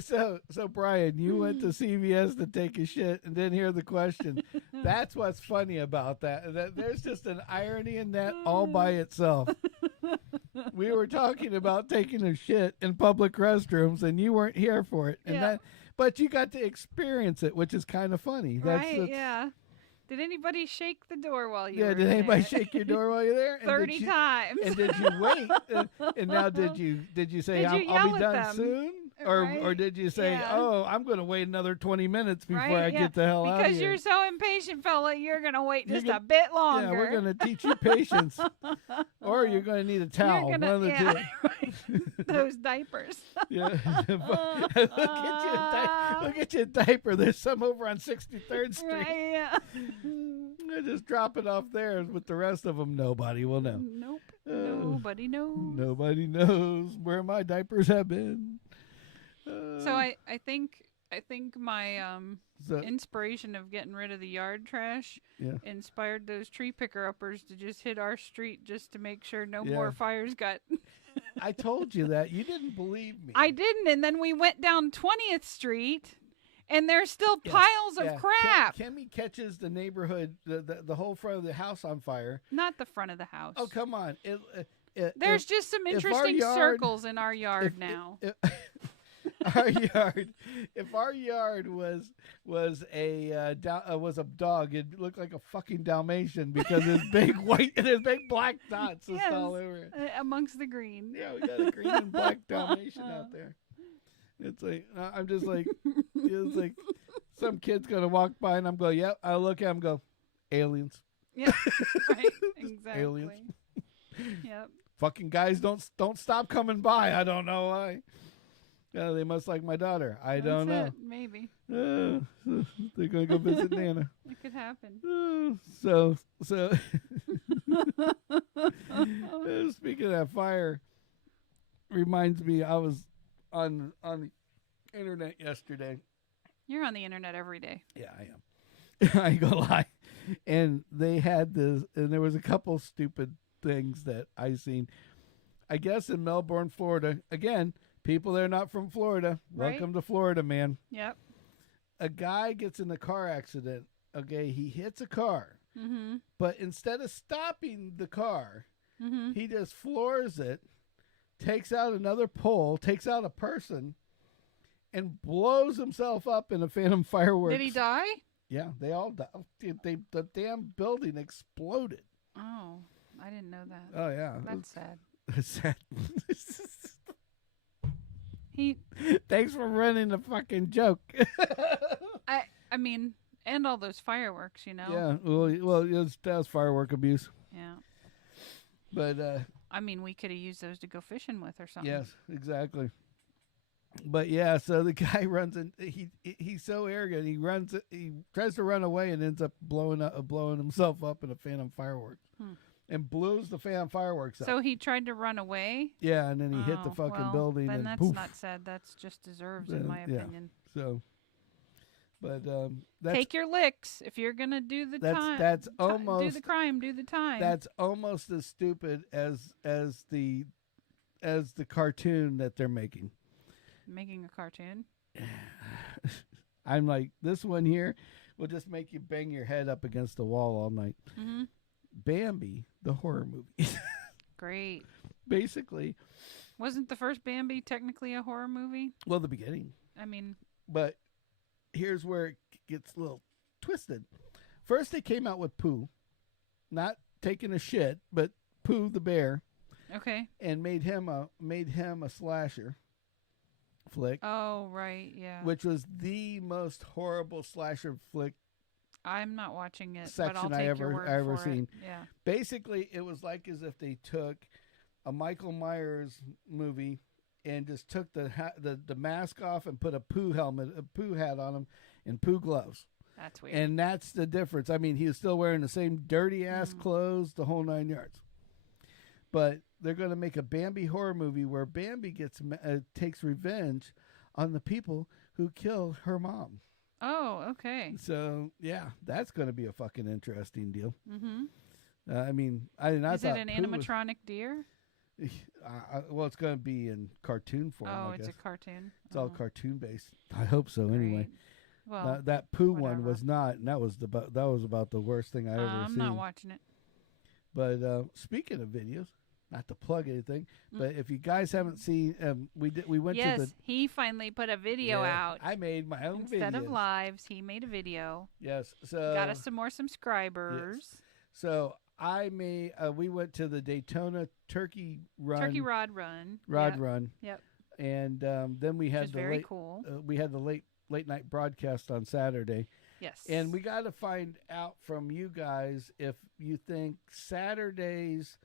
So, so Brian, you went to CVS to take a shit and didn't hear the question. That's what's funny about that. That there's just an irony in that all by itself. We were talking about taking a shit in public restrooms, and you weren't here for it, and but you got to experience it, which is kind of funny. That's, yeah. Did anybody shake the door while you were there? Yeah, did anybody shake your door while you're there? 30 times. And did you wait? And now did you say, I'll be done soon? Or did you say, oh, I'm going to wait another 20 minutes before I get the hell out of here? Because you're so impatient, fella, you're going to wait just a bit longer. Yeah, we're going to teach you patience. Or you're going to need a towel. One of the two. Those diapers. Yeah. Look at you a diaper. There's some over on 63rd Street. Right, yeah. Just drop it off there. With the rest of them, nobody will know. Nope. Nobody knows. Nobody knows where my diapers have been. So I think my inspiration of getting rid of the yard trash inspired those tree picker uppers to just hit our street just to make sure no more fires got. I told you that. You didn't believe me. I didn't, and then we went down 20th Street, and there's still piles of crap. Kimmy catches the neighborhood, the whole front of the house on fire. Not the front of the house. Oh, come on. There's just some interesting circles in our yard now. If our yard was a dog, it'd look like a fucking Dalmatian because there's big white and there's big black dots all over it. Amongst the green. Yeah, we got a green and black Dalmatian out there. It's like I'm just like it's like some kid's gonna walk by and I'm going, yep. I look at him and go, aliens. Yeah, right. Exactly. Aliens. Yep. Fucking guys don't stop coming by. I don't know why. Yeah, they must like my daughter. I don't know. Maybe. They're gonna go visit Nana. It could happen. So speaking of that fire, reminds me I was on the internet yesterday. You're on the internet every day. Yeah, I am. I ain't gonna lie. And they had this, and there was a couple stupid things that I seen. I guess in Melbourne, Florida, again. People that are not from Florida, welcome to Florida, man. Yep. A guy gets in a car accident. Okay, he hits a car. Mm-hmm. But instead of stopping the car, he just floors it, takes out another pole, takes out a person, and blows himself up in a phantom fireworks. Did he die? Yeah, they all died. The damn building exploded. Oh, I didn't know that. Oh, yeah. That's sad. It's sad. Thanks for running the fucking joke. I mean, and all those fireworks, you know. Yeah, well, that was firework abuse. Yeah. But I mean, we could have used those to go fishing with or something. Yes, exactly. But yeah, so the guy runs and he's so arrogant. He tries to run away and ends up blowing himself up in a phantom fireworks. And blows the phantom fireworks up. So he tried to run away? Yeah, and then he hit the fucking building. Then and that's poof. not sad. That's just deserved, in my opinion. So, but take your licks if you're gonna do the time. That's almost do the crime. Do the time. That's almost as stupid as the cartoon that they're making. Making a cartoon. I'm like, this one here will just make you bang your head up against the wall all night. Mm-hmm. Bambi, the horror movie. Great. Basically. Wasn't the first Bambi technically a horror movie? Well, the beginning. I mean. But here's where it gets a little twisted. First, they came out with Pooh. Not taking a shit, but Pooh the bear. Okay. And made him a slasher flick. Oh, right, yeah. Which was the most horrible slasher flick I'm not watching it, section but I'll take your word I ever for seen. It. Yeah. Basically, it was like as if they took a Michael Myers movie and just took the mask off and put a Pooh hat on him, and Pooh gloves. That's weird. And that's the difference. I mean, he was still wearing the same dirty ass clothes, the whole 9 yards. But they're going to make a Bambi horror movie where Bambi takes revenge on the people who kill her mom. Oh, okay. So, yeah, that's going to be a fucking interesting deal. Mm-hmm. I mean, I Is it an animatronic deer? Well, it's going to be in cartoon form, I guess. It's a cartoon. It's all cartoon-based. I hope so, anyway. Well, that Pooh one was not, and that was about the worst thing I ever seen. I'm not watching it. But speaking of videos, not to plug anything, but if you guys haven't seen, we went to the. Yes, he finally put a video out. I made my own video. Instead of lives, he made a video. Yes, so got us some more subscribers. Yes. So we went to the Daytona Turkey Run. Turkey Rod Run. Run. Yep. And then we had cool. We had the late night broadcast on Saturday. Yes. And we got to find out from you guys if you think Saturday's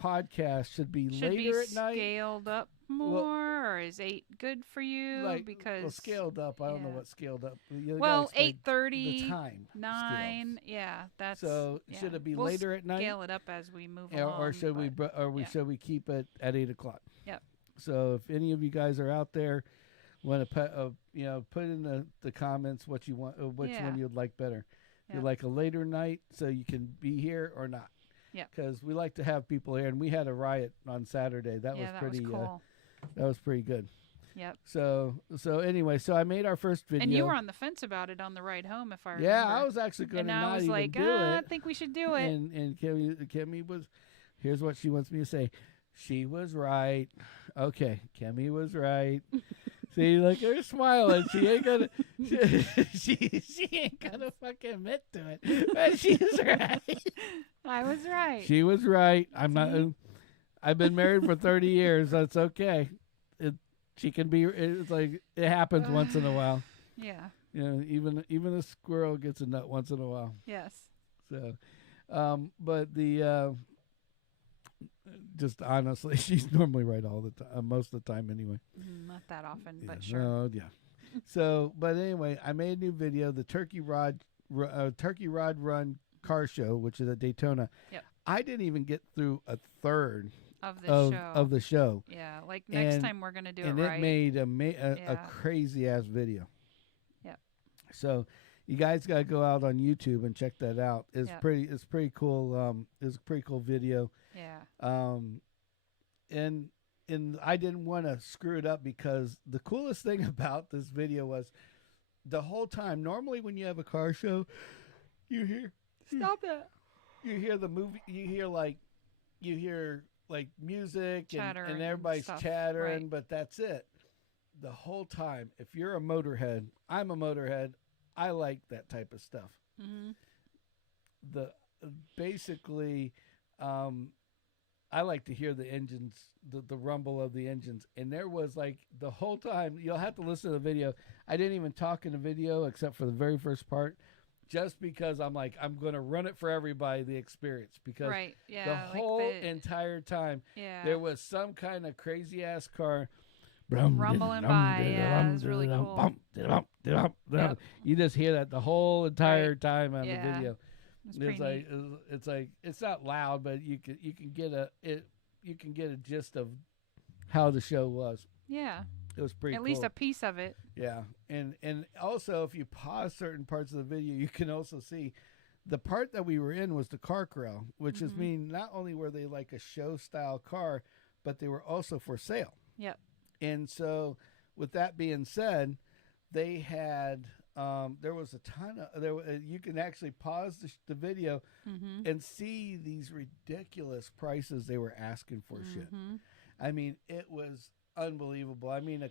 podcast should be later at night, scaled up more, or is 8 good for you? Because scaled up, I don't know what scaled up. 8:30, the time, 9, scales. yeah, that's. So should it be later at night? Scale it up as we move along, or should we keep it at 8 o'clock? Yep. So if any of you guys are out there, want to put in the comments what you want, which one you'd like better. You like a later night so you can be here or not. Yeah, because we like to have people here, and we had a riot on Saturday. That was pretty cool. That was pretty good. Yep. So anyway, so I made our first video, and you were on the fence about it on the ride home, if I remember. Yeah, I was actually going to not even do it. I think we should do it. And Kimmy was. Here's what she wants me to say. She was right. Okay, Kimmy was right. See, look at her smiling. She ain't gonna. She ain't gonna fucking admit to it. But she's right. I was right. She was right. I'm not. I've been married for 30 years. That's okay. She can be. It's like it happens once in a while. Yeah. You know, even a squirrel gets a nut once in a while. Yes. So, but the. Just honestly, she's normally right all the time, most of the time anyway. Not that often, but sure. No, yeah. So, but anyway, I made a new video, the Turkey Rod Run car show, which is at Daytona. Yep. I didn't even get through a third of the show. Yeah, like next time we're gonna do it right. And it made a crazy ass video. Yep. So, you guys got to go out on YouTube and check that out. It's pretty cool. It's a pretty cool video. Yeah. And I didn't want to screw it up because the coolest thing about this video was the whole time. Normally, when you have a car show, you hear you hear the movie. You hear music and everybody's chattering, right. But that's it. The whole time. If you're a motorhead, I'm a motorhead. I like that type of stuff. Mm-hmm. I like to hear the engines, the rumble of the engines. And there was the whole time, you'll have to listen to the video. I didn't even talk in the video except for the very first part. just because I'm like, I'm going to run it for everybody, the experience. Because the whole entire time, there was some kind of crazy-ass car rumbling by. Yeah, it was really cool. Yep. You just hear that the whole entire time on the video. It's like it's not loud, but you can get a gist of how the show was. Yeah. It was pretty cool. At least a piece of it. Yeah. And also if you pause certain parts of the video, you can also see the part that we were in was the car corral, which is mean not only were they like a show style car, but they were also for sale. Yep. And so with that being said, they had there was a ton of you can actually pause the video and see these ridiculous prices they were asking for shit. I mean, it was unbelievable. I mean,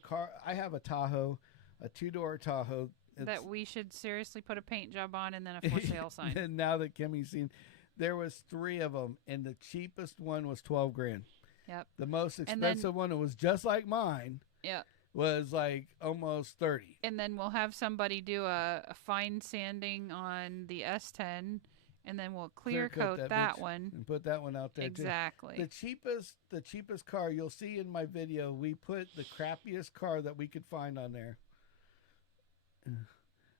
I have a Tahoe, a 2-door Tahoe. That we should seriously put a paint job on and then a for sale sign. And now that Kimmy's seen, there was 3 of them, and the cheapest one was $12,000. Yep. The most expensive one, it was just like mine. Yep. Was like almost 30. And then we'll have somebody do a fine sanding on the S10, and then we'll clear coat that one and put that one out there. Exactly. Too. The cheapest car you'll see in my video. We put the crappiest car that we could find on there.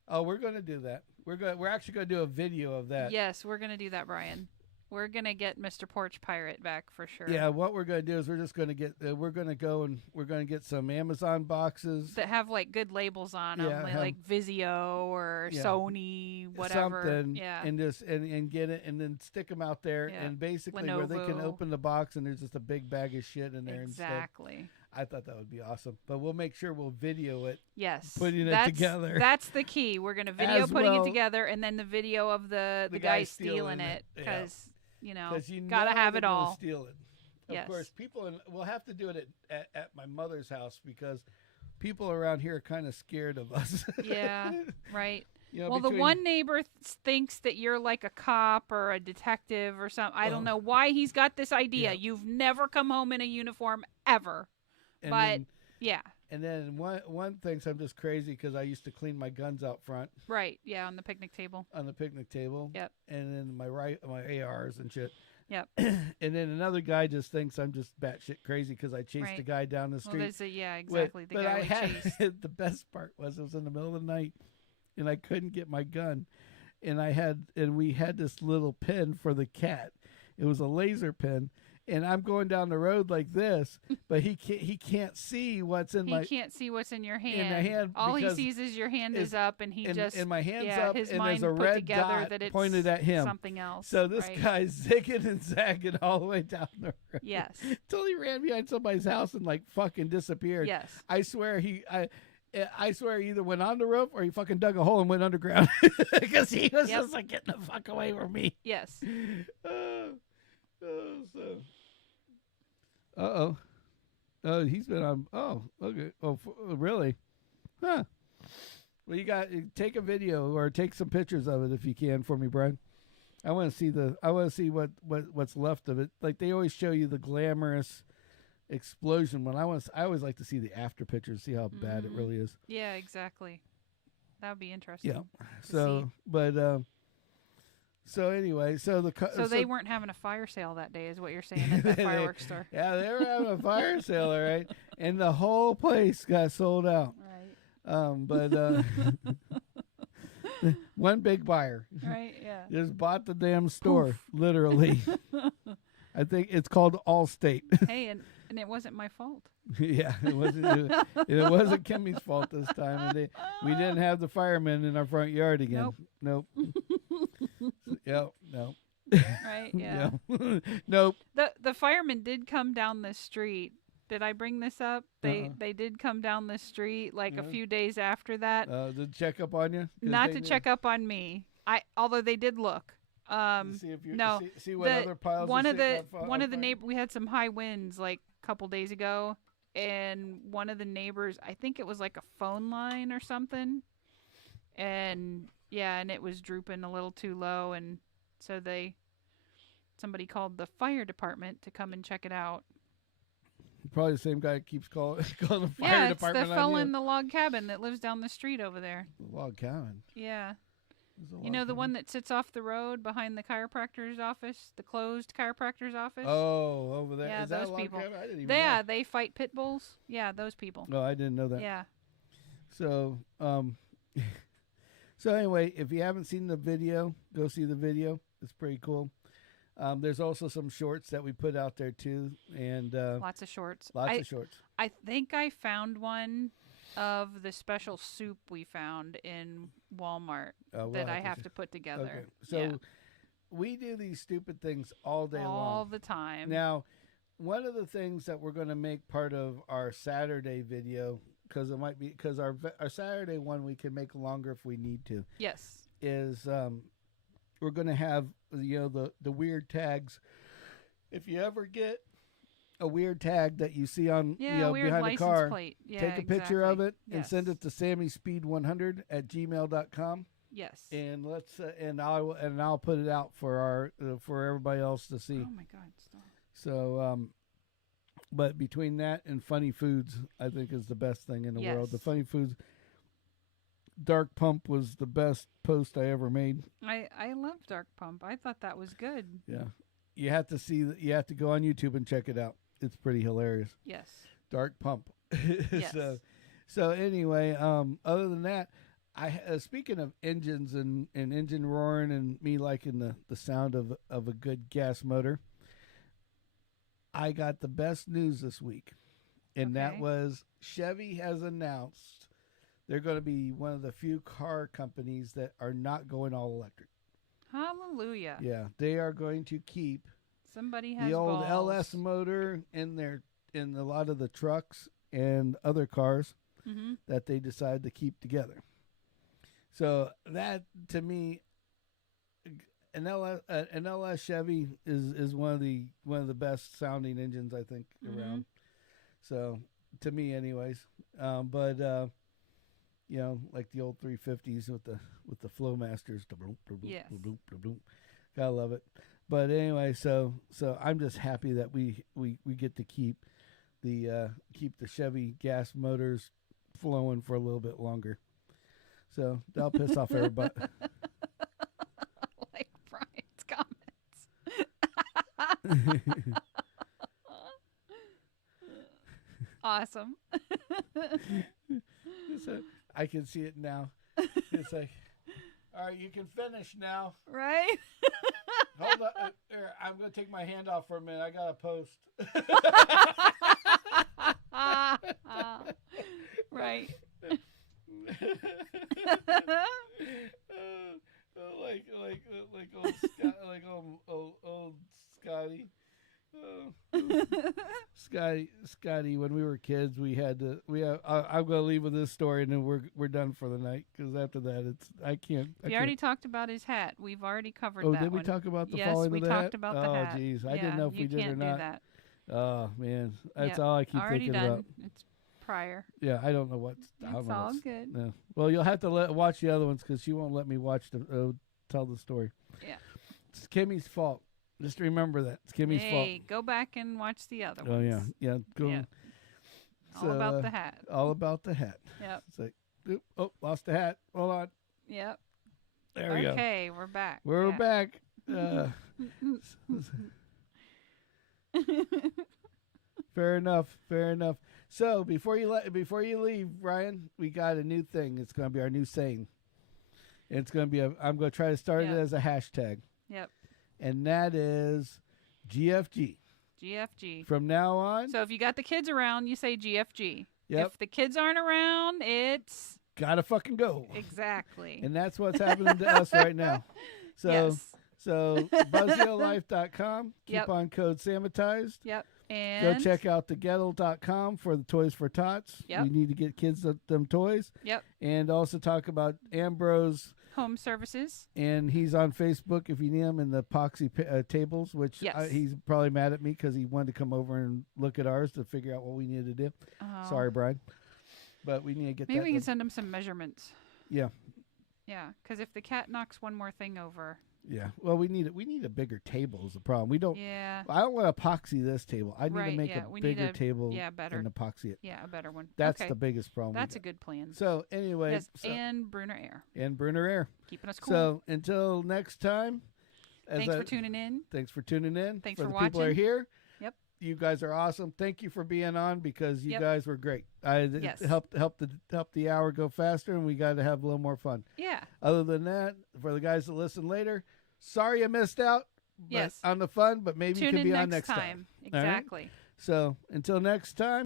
Oh, we're going to do that. We're actually going to do a video of that. Yes, we're going to do that, Brian. We're going to get Mr. Porch Pirate back for sure. Yeah, what we're going to do is we're just going to get, we're going to go and we're going to get some Amazon boxes. That have like good labels on them, like Vizio or Sony, whatever. Something, yeah. And just, and get it and then stick them out there and basically Lenovo. Where they can open the box and there's just a big bag of shit in there. Exactly. I thought that would be awesome. But we'll make sure we'll video it. Yes. Putting it together. That's the key. We're going to video putting it together and then the video of the guy stealing it. Because... You know, gotta have it all. Steal it. Of course, people, we'll have to do it at my mother's house because people around here are kind of scared of us. Yeah, right. You know, well, the one neighbor thinks that you're like a cop or a detective or something. I don't know why he's got this idea. Yeah. You've never come home in a uniform ever. Yeah. And then one thinks I'm just crazy because I used to clean my guns out front. Right. Yeah, on the picnic table. On the picnic table. Yep. And then my ARs and shit. Yep. And then another guy just thinks I'm just batshit crazy because I chased the guy down the street. Well, exactly. But I had the best part was it was in the middle of the night, and I couldn't get my gun, and we had this little pin for the cat. It was a laser pin. And I'm going down the road like this, but he can't see what's in He can't see what's in your hand. In the hand. All he sees is your hand is up, and and my hand's up, his and mind there's a red dot that it's pointed at him. Something else. So this guy's zigging and zagging all the way down the road. Yes. Until he ran behind somebody's house and like fucking disappeared. Yes. I swear I swear he either went on the roof or he fucking dug a hole and went underground because he was just like, get the fuck away from me. Yes. Oh, he's been on. Oh, okay. Oh, really? Huh. Well, take a video or take some pictures of it if you can for me, Brian. I want to see what's left of it. Like they always show you the glamorous explosion. I always like to see the after pictures, see how bad it really is. Yeah, exactly. That would be interesting. Yeah. So anyway, so they weren't having a fire sale that day, is what you're saying at that fireworks store. Yeah, they were having a fire sale, all right, and the whole place got sold out. Right. But one big buyer, right? Yeah, just bought the damn store, literally. I think it's called Allstate. Hey, and it wasn't my fault. Yeah, it wasn't. It wasn't Kimmy's fault this time. And we didn't have the firemen in our front yard again. Nope. Yep. No. Right. Yeah. Nope. The firemen did come down the street. Did I bring this up? They did come down the street like a few days after that. To check up on you? Not to check up on me. Although they did look. See if you see what other piles. One of the neighbor. We had some high winds like a couple days ago, and one of the neighbors, I think it was like a phone line or something, and it was drooping a little too low, and so somebody called the fire department to come and check it out. Probably the same guy that keeps calling the fire department. Yeah, it's the fellow in the log cabin that lives down the street over there. The log cabin. Yeah. You know the one that sits off the road behind the chiropractor's office, the closed chiropractor's office? Oh, over there. Yeah, Is those that people. I didn't even know. Yeah, they fight pit bulls. Yeah, those people. No, I didn't know that. Yeah. So, so anyway, if you haven't seen the video, go see the video. It's pretty cool. There's also some shorts that we put out there too, and lots of shorts. Lots of shorts. I think I found one of the special soup we found in Walmart that I have to put together. Okay. So we do these stupid things all day long. All the time. Now, one of the things that we're going to make part of our Saturday video, because it might be, because our Saturday one we can make longer if we need to. Yes. Is we're going to have, the weird tags. If you ever get a weird tag that you see on behind a car, take a picture of it and send it to sammyspeed100@gmail.com. Yes. And let's I'll put it out for for everybody else to see. Oh my God! Stop. So but between that and funny foods, I think is the best thing in the world. The funny foods. Dark Pump was the best post I ever made. I love Dark Pump. I thought that was good. Yeah. You have to go on YouTube and check it out. It's pretty hilarious. Yes. Dark Pump. Yes. So anyway, other than that, speaking of engines and engine roaring and me liking the sound of a good gas motor, I got the best news this week. And that was Chevy has announced they're going to be one of the few car companies that are not going all electric. Hallelujah. Yeah, they are going to keep the old balls. LS motor in a lot of the trucks and other cars that they decide to keep together. So that, to me, an LS Chevy is one of the best sounding engines I think around. So to me, anyways, but. Like the old 350s with the Flowmasters. Yes. Gotta love it. But anyway, so I'm just happy that we get to keep the Chevy gas motors flowing for a little bit longer. So that'll piss off everybody. Like Brian's comments. Awesome. I can see it now. It's like, all right, you can finish now. Right? Hold on. I'm going to take my hand off for a minute. I got to post. Right. like old Scotty. Scotty, when we were kids, I'm going to leave with this story and then we're done for the night, because after that We already talked about his hat. We've already covered that. Oh, did we talk about the falling of the hat? Yes, we talked about the hat. Oh, geez. I didn't know if we did or not. You can't do that. Oh, man. That's all I keep already thinking done. about. It's prior. Yeah, I don't know what's... It's all good. No. Well, you'll have to watch the other ones, because she won't let me tell the story. Yeah. It's Kimmy's fault. Just remember that. It's Kimmy's fault. Hey, go back and watch the other ones. Oh, yeah. Yeah. Go. Yeah. All about the hat. All about the hat. Yep. It's like, lost the hat. Hold on. Yep. There we go. Okay, we're back. We're back. Fair enough. So before you leave, Ryan, we got a new thing. It's going to be our new saying. It's going to be I'm going to try to start it as a hashtag. Yep. And that is GFG. GFG. From now on. So if you got the kids around, you say GFG. Yep. If the kids aren't around, it's... Gotta fucking go. Exactly. And that's what's happening to us right now. So BuzzioLife.com. Keep on code Sammitized. Yep. And go check out theghetto.com for the Toys for Tots. Yep. We need to get kids them toys. Yep. And also talk about Ambrose Home Services. And he's on Facebook if you need him, in the epoxy tables, which he's probably mad at me because he wanted to come over and look at ours to figure out what we needed to do. Oh. Sorry, Brian. But we need to get Maybe we can send him some measurements. Yeah. Yeah, because if the cat knocks one more thing over, Yeah. Well, we need a bigger table is the problem. We don't. Yeah. I don't want to epoxy this table. I need to make a we bigger need table. Yeah, better. And epoxy it. Yeah, a better one. That's okay. the biggest problem. That's a good plan. So anyway. Yes, and Brunner Air. And Brunner Air. Keeping us cool. So until next time. Thanks for tuning in. Thanks for tuning in. Thanks for for the watching. People are here. Yep. You guys are awesome. Thank you for being on because you guys were great. Yes. It helped the hour go faster, and we got to have a little more fun. Yeah. Other than that, for the guys that listen later, sorry you missed out. Yes. On the fun, but maybe you can be on next time. Exactly. Right? So until next time.